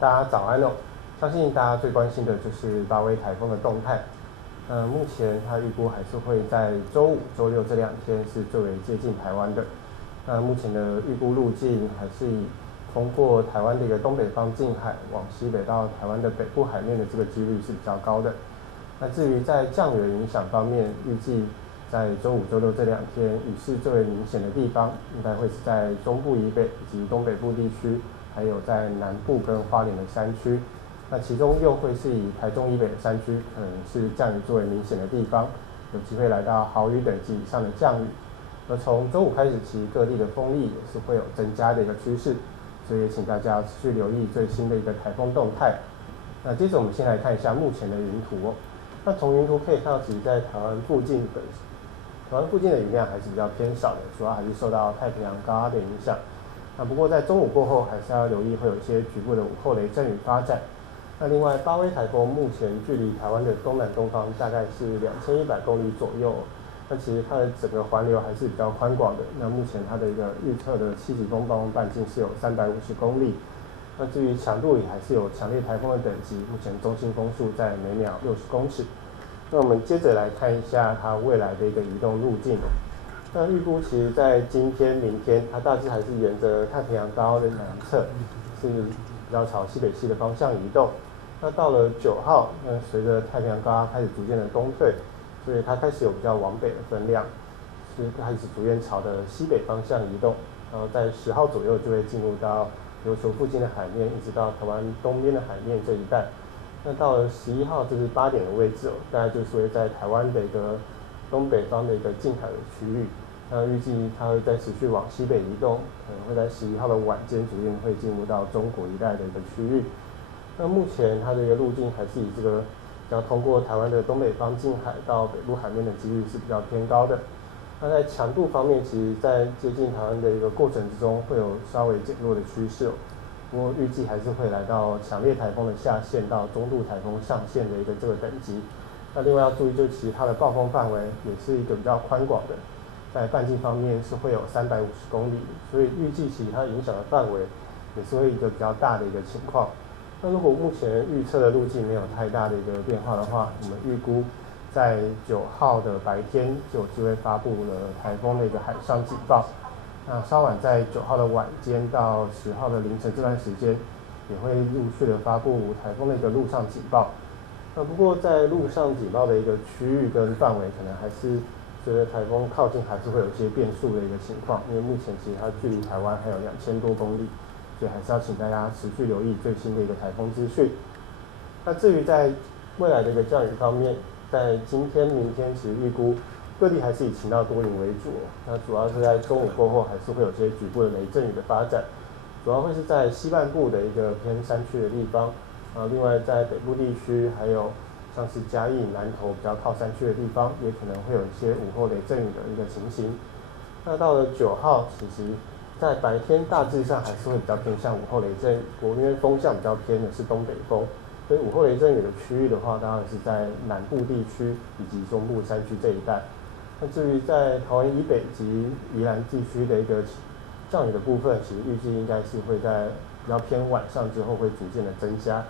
大家早安哦！相信大家最关心的就是巴威台风的动态。目前它预估还是会在周五、周六这2天是最为接近台湾的。目前的预估路径还是以通过台湾的一个东北方近海往西北到台湾的北部海面的这个几率是比较高的。那至于在降雨的影响方面，预计在周五、周六这2天雨势最为明显的地方，应该会是在中部以北以及东北部地区，还有在南部跟花莲的山区。那其中又会是以台中以北的山区，可能是降雨最为明显的地方，有机会来到豪雨等级以上的降雨。而从周五开始，其实各地的风力也是会有增加的一个趋势，所以也请大家持续留意最新的一个台风动态。那接着我们先来看一下目前的云图哦。那从云图可以看到，其实在台湾附近的雨量还是比较偏少的，主要还是受到太平洋高压的影响。不过在中午过后，还是要留意会有一些局部的午后雷阵雨发展。那另外，巴威台风目前距离台湾的东南东方大概是2100公里左右。那其实它的整个环流还是比较宽广的。那目前它的一个预测的7级风暴风半径是有350公里。那至于强度也还是有强烈台风的等级，目前中心风速在每秒60公尺。那我们接着来看一下它未来的一个移动路径。那预估其实在今天、明天，它大致还是沿着太平洋高的南侧，是比较朝西北西的方向移动。那到了9号，随着太平洋高压开始逐渐的东退，所以它开始有比较往北的分量，是开始逐渐朝的西北方向移动。然后在10号左右就会进入到琉球附近的海面，一直到台湾东边的海面这一带。那到了11号，这是8点的位置大概就是会在台湾的一个东北方的一个近海的区域。那预计它会再持续往西北移动，可能会在11号的晚间逐渐会进入到中国一带的一个区域。那目前它的一个路径还是以这个要通过台湾的东北方近海到北部海面的几率是比较偏高的。那在强度方面，其实在接近台湾的一个过程之中，会有稍微减弱的趋势不过预计还是会来到强烈台风的下限到中度台风上限的一个这个等级。那另外要注意，就是其实它的暴风范围也是一个比较宽广的，在半径方面是会有350公里，所以预计其实它影响的范围也是会一个比较大的一个情况。那如果目前预测的路径没有太大的一个变化的话，我们预估在9号的白天就有机会发布了台风的一个海上警报。那稍晚在9号的晚间到10号的凌晨这段时间，也会陆续的发布台风的一个陆上警报。不过在陆上警报的一个区域跟范围，可能还是随着台风靠近，还是会有一些变数的一个情况。因为目前其实它距离台湾还有2000多公里，所以还是要请大家持续留意最新的一个台风资讯。那至于在未来的一个降雨方面，在今天、明天，其实预估各地还是以晴到多云为主那主要是在中午过后，还是会有些局部的雷阵雨的发展，主要会是在西半部的一个偏山区的地方。另外在北部地区，还有像是嘉义、南投比较靠山区的地方，也可能会有一些午后雷阵雨的一个情形。那到了9号，其实在白天大致上还是会比较偏向午后雷阵雨，因为风向比较偏的是东北风，所以午后雷阵雨的区域的话，当然是在南部地区以及中部山区这一带。那至于在桃园以北及宜兰地区的一个降雨的部分，其实预计应该是会在比较偏晚上之后会逐渐的增加。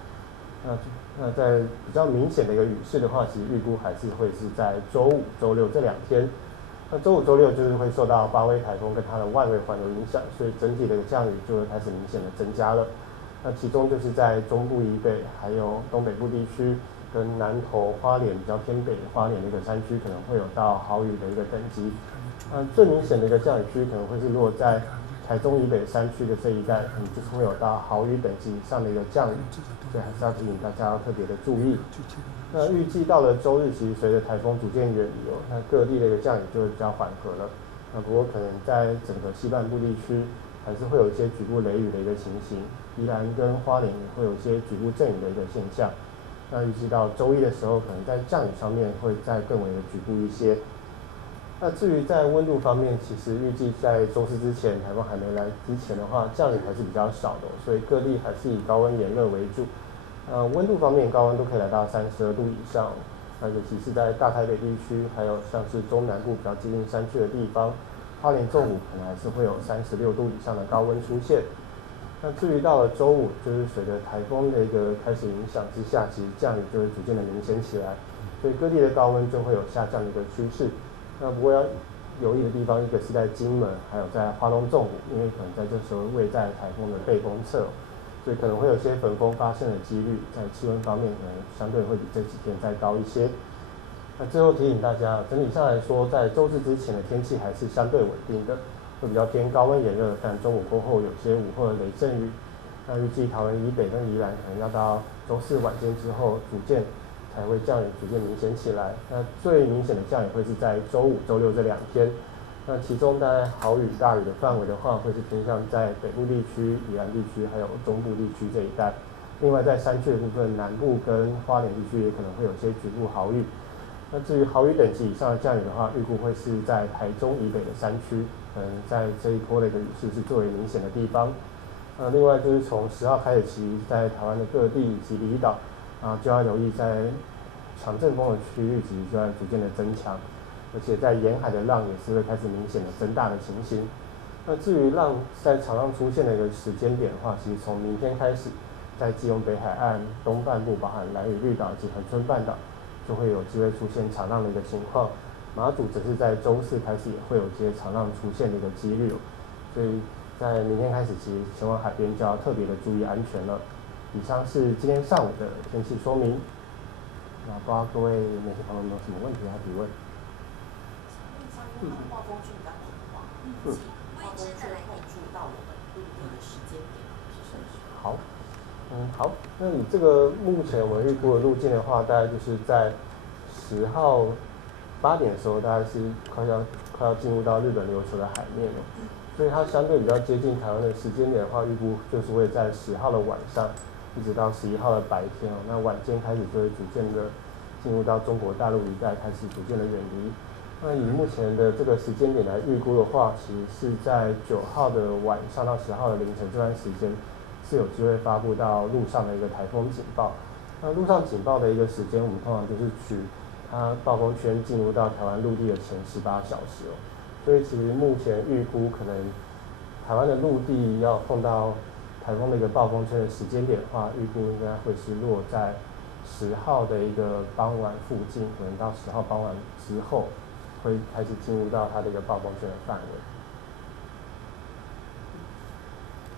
那在比较明显的一个雨势的话，其实预估还是会是在周五、周六这2天。那周五、周六就是会受到巴威台风跟它的外围环流影响，所以整体的降雨就会开始明显的增加了。那其中就是在中部以北，还有东北部地区跟南投、花莲比较偏北的花莲的一个山区，可能会有到豪雨的一个等级。最明显的一个降雨区可能会是落在台中以北山区的这一带，可能就是会有到豪雨等级以上的一个降雨，所以还是要提醒大家要特别的注意。那预计到了周日，其实随着台风逐渐远离那各地的一个降雨就会比较缓和了。不过可能在整个西半部地区，还是会有一些局部雷雨的一个情形，宜兰跟花莲也会有一些局部阵雨的一个现象。那预计到周一的时候，可能在降雨上面会再更为的局部一些。那至于在温度方面，其实预计在周四之前，台风还没来之前的话，降雨还是比较少的，所以各地还是以高温炎热为主。温度方面，高温都可以来到32度以上。尤其是在大台北地区，还有像是中南部比较接近山区的地方，花莲中午可能还是会有36度以上的高温出现。那至于到了周五，就是随着台风的一个开始影响之下，其实降雨就会逐渐的明显起来，所以各地的高温就会有下降的一个趋势。那不过要留意的地方，一个是在金门，还有在花东纵谷，因为可能在这时候位在台风的背风侧，所以可能会有些焚风发生的几率，在气温方面可能相对会比这几天再高一些。那最后提醒大家，整体上来说，在周日之前的天气还是相对稳定的，会比较偏高温炎热，但中午过后有些午后的雷阵雨。那预计桃园以北跟宜兰可能要到周四晚间之后，逐渐才会降雨逐渐明显起来。那最明显的降雨会是在周五、周六这2天。那其中大概豪雨、大雨的范围的话，会是偏向在北部地区、宜兰地区还有中部地区这一带。另外在山区的部分，南部跟花莲地区也可能会有些局部豪雨。那至于豪雨等级以上的降雨的话，预估会是在台中以北的山区，在这一波的一个雨势是最为明显的地方。另外就是从10号开始起，在台湾的各地以及离岛就要留意在强阵风的区域其实就在逐渐的增强，而且在沿海的浪也是会开始明显的增大的情形。那至于浪在场上出现的一个时间点的话，其实从明天开始，在基隆北海岸东半部，包含兰屿绿岛以及恒春半岛，就会有机会出现长浪的一个情况。马祖则是在周四开始也会有一些长浪出现的一个几率，所以在明天开始，其实前往海边就要特别的注意安全了。以上是今天上午的天气说明。那不知道各位媒体朋友有没有什么问题要提问？暴风圈比较平滑，预计暴风圈会注意到我们陆地的时间点是什么时候？好，好。那你这个目前我们预估的路径的话，大概就是在10号8点的时候，大概是快要进入到日本琉球的海面了。所以它相对比较接近台湾的时间点的话，预估就是会在10号的晚上，一直到11号的白天那晚间开始就会逐渐的进入到中国大陆一带，开始逐渐的远离。那以目前的这个时间点来预估的话，其实是在9号的晚上到10号的凌晨这段时间，是有机会发布到陆上的一个台风警报。那陆上警报的一个时间，我们通常就是取它暴风圈进入到台湾陆地的前18小时所以其实目前预估可能台湾的陆地要碰到台风的一个暴风圈的时间点的话，预估应该会是落在10号的一个傍晚附近，可能到10号傍晚之后会开始进入到它的一个暴风圈的范围。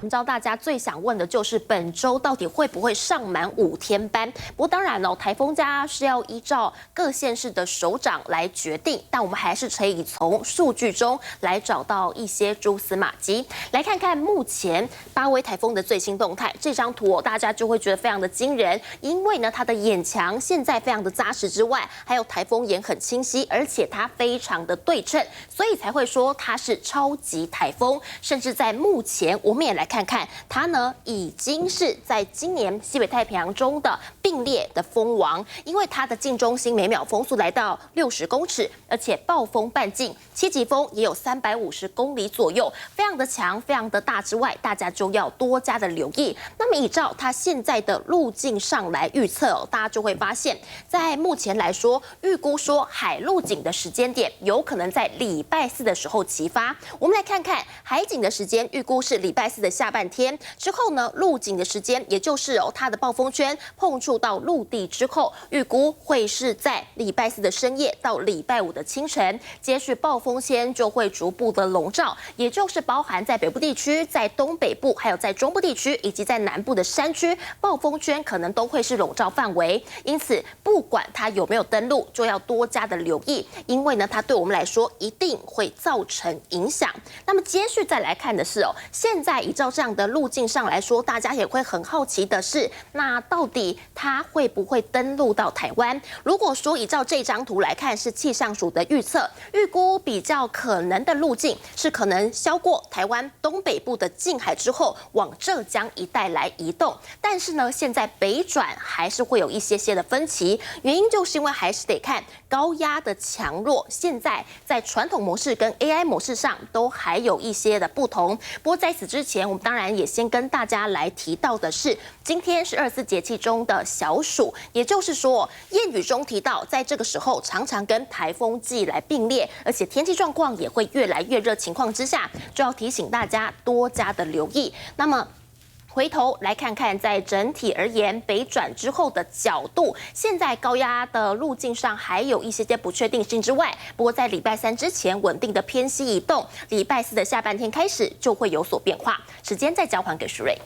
我们知道大家最想问的就是本周到底会不会上满5天班？不过当然台风假是要依照各县市的首长来决定，但我们还是可以从数据中来找到一些蛛丝马迹。来看看目前巴威台风的最新动态，这张图大家就会觉得非常的惊人，因为呢它的眼墙现在非常的扎实之外，还有台风眼很清晰，而且它非常的对称，所以才会说它是超级台风。甚至在目前，我们也来看看它呢，已经是在今年西北太平洋中的并列的风王，因为它的近中心每秒风速来到60公尺，而且暴风半径7级风也有350公里左右，非常的强，非常的大之外，大家就要多加的留意。那么依照它现在的路径上来预测大家就会发现，在目前来说，预估说海陆警的时间点有可能在礼拜4的时候齐发。我们来看看海警的时间，预估是礼拜4的下半天之后呢，陆警的时间，也就是它的暴风圈碰触到陆地之后，预估会是在礼拜4的深夜到礼拜5的清晨，接续暴风圈就会逐步的笼罩，也就是包含在北部地区、在东北部、还有在中部地区以及在南部的山区，暴风圈可能都会是笼罩范围。因此，不管它有没有登陆，就要多加的留意，因为呢，它对我们来说一定会造成影响。那么接续再来看的是现在依照这样的路径上来说，大家也会很好奇的是，那到底它会不会登陆到台湾？如果说依照这张图来看，是气象署的预测，预估比较可能的路径是可能削过台湾东北部的近海之后，往浙江一带来移动。但是呢，现在北转还是会有一些的分歧，原因就是因为还是得看高压的强弱，现在在传统模式跟 AI 模式上都还有一些的不同。不过在此之前，我们当然也先跟大家来提到的是，今天是24节气中的小暑，也就是说，谚语中提到，在这个时候常常跟台风季来并列，而且天气状况也会越来越热情况之下，就要提醒大家多加的留意。那么回头来看看，在整体而言，北转之后的角度，现在高压的路径上还有一些不确定性之外，不过在礼拜三之前稳定的偏西移动，礼拜四的下半天开始就会有所变化。时间再交还给舒瑞。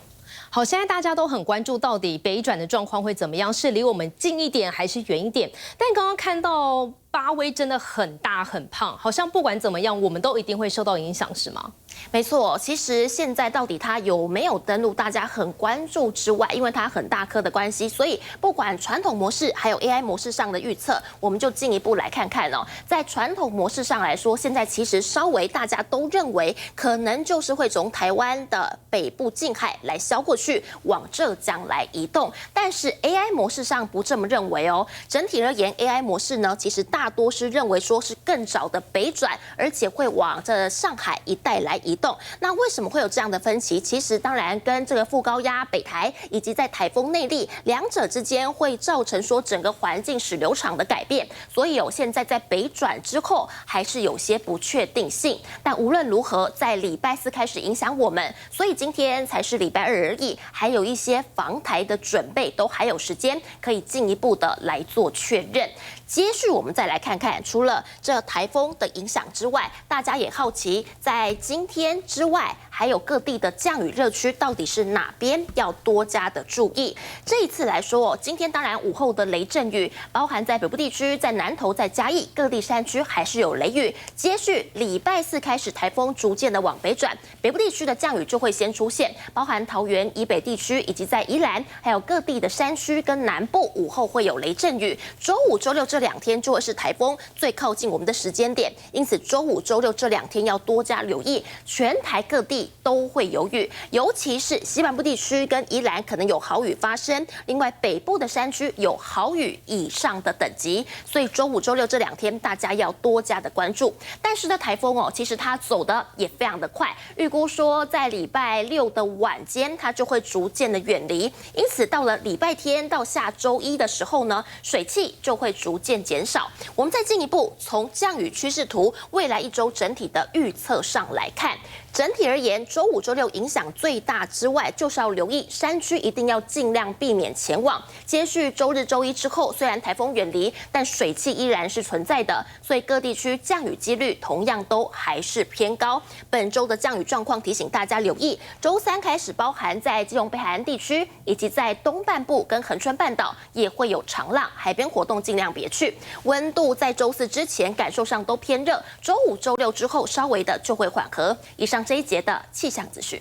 好，现在大家都很关注到底北转的状况会怎么样，是离我们近一点还是远一点？但刚刚看到巴威真的很大很胖，好像不管怎么样，我们都一定会受到影响，是吗？没错，其实现在到底它有没有登陆，大家很关注之外，因为它很大颗的关系，所以不管传统模式还有 AI 模式上的预测，我们就进一步来看看哦。在传统模式上来说，现在其实稍微大家都认为可能就是会从台湾的北部近海来削过去，往浙江来移动。但是 AI 模式上不这么认为哦。整体而言 ，AI 模式呢，其实大多是认为说是更早的北转，而且会往这上海一带来移动。那为什么会有这样的分歧？其实当然跟这个副高压北台以及在台风内力两者之间会造成说整个环境使流场的改变，所以现在在北转之后还是有些不确定性。但无论如何，在礼拜四开始影响我们，所以今天才是礼拜二而已，还有一些防台的准备都还有时间可以进一步的来做确认。接续我们再来看看，除了这台风的影响之外，大家也好奇，在今天之外，还有各地的降雨热区到底是哪边要多加的注意？这一次来说，今天当然午后的雷阵雨，包含在北部地区、在南投、在嘉义各地山区还是有雷雨。接续礼拜四开始，台风逐渐的往北转，北部地区的降雨就会先出现，包含桃园以北地区以及在宜兰，还有各地的山区跟南部午后会有雷阵雨。周五、周六这2天就会是台风最靠近我们的时间点，因此周五、周六这2天要多加留意，全台各地都会有雨，尤其是西半部地区跟宜兰可能有豪雨发生，另外北部的山区有豪雨以上的等级，所以周五、周六这2天大家要多加的关注。但是呢，台风其实它走的也非常的快，预估说在礼拜6的晚间它就会逐渐的远离，因此到了礼拜天到下周一的时候呢，水汽就会逐渐减少。我们再进一步从降雨趋势图未来1周整体的预测上来看，整体而言，周五、周六影响最大之外，就是要留意山区一定要尽量避免前往。接续周日、周一之后，虽然台风远离，但水汽依然是存在的，所以各地区降雨几率同样都还是偏高。本周的降雨状况提醒大家留意，周三开始包含在基隆北海岸地区以及在东半部跟恒春半岛也会有长浪，海边活动尽量别去。温度在周四之前感受上都偏热，周五、周六之后稍微的就会缓和。以上这一节的气象资讯。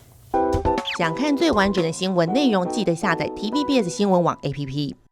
想看最完整的新闻内容，记得下载 TVBS 新闻网 APP。